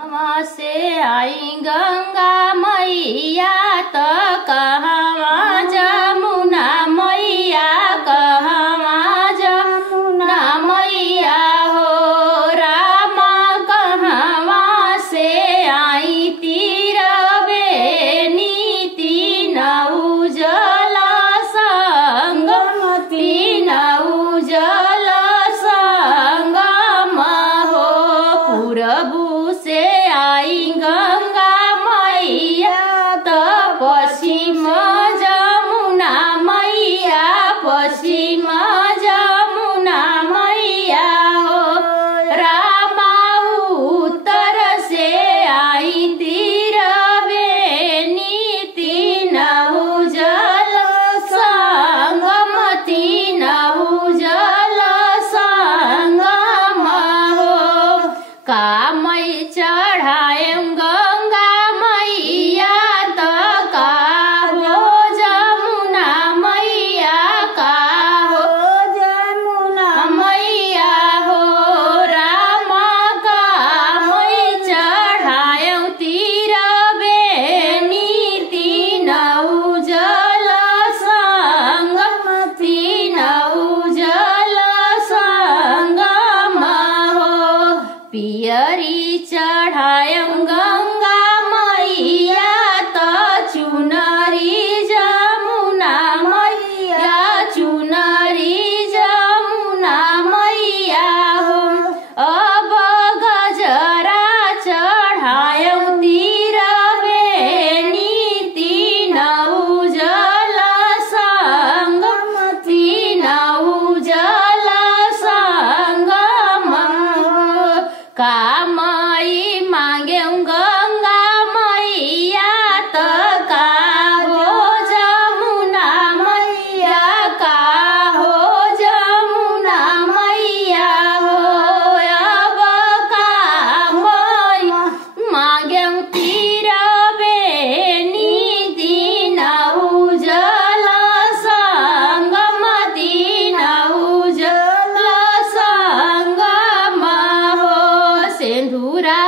वहाँ से आई गंगा मैया त कहवा जमुना मैया कहवा जमुना मैया हो रामा कहवा से आई तीरवे नीति नौ जल संगमती नौ जल संगम हो पूरबू से आई गंगा मैया त पश्चिम जमुना मैया पश्चिम जमुना मैया हो रामा उत्तर से आई तीरवे नीति नौ जल संगमती नौ जल संगम हो कामै चढ़ाए गंगा मैया त का हो जमुना मैया का हो जमुना मैया हो राम कामै चढ़ाए तीरवे नीति नौ जल संगमती नौ जल संगम हो पियरी चढ़ायं गंगा मैया त चुनरी जमुना मैया चुनरी जमुना मैया हो अब गजरा चढ़ायं तीरवे नीति नौ जल संगमती नौ जल संगम हो कामई मांगे गंगा मैया त का हो जमुना मैया का हो जमुना मैया हो अब कामई मांगे तीरवे नीति नौ जल संगमती नौ जल संगम हो सिंदूरा